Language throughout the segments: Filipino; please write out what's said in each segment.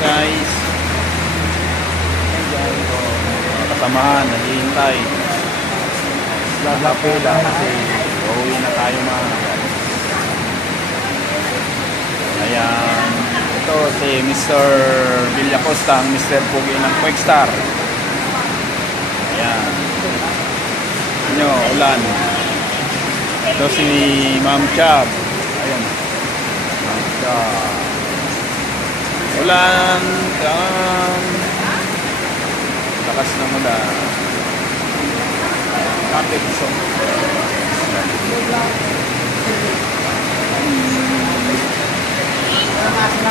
guys. Ayan guys. Mga kasamahan, naghihintay. Lalapila kasi uuwi na tayo mga guys. Ayan. Ito si Mr. Villacosta, ang Mr. Pugi ng Quickstar. Ayan. Nyo, ulan. Ito si Ma'am Chab. Ayan. Ma'am Chab. Ulan. Lakas ng ulan. Traffic so.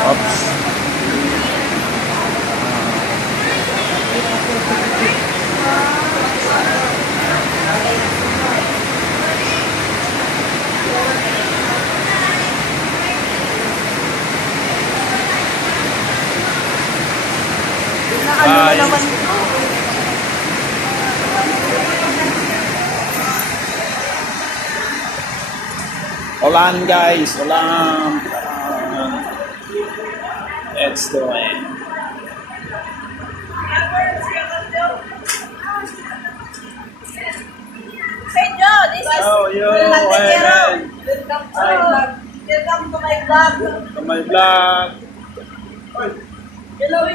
Oops. Bye. Ulan guys, ulan. Let's do it. Oh, yo, welcome to my vlog. To my vlog. Hello.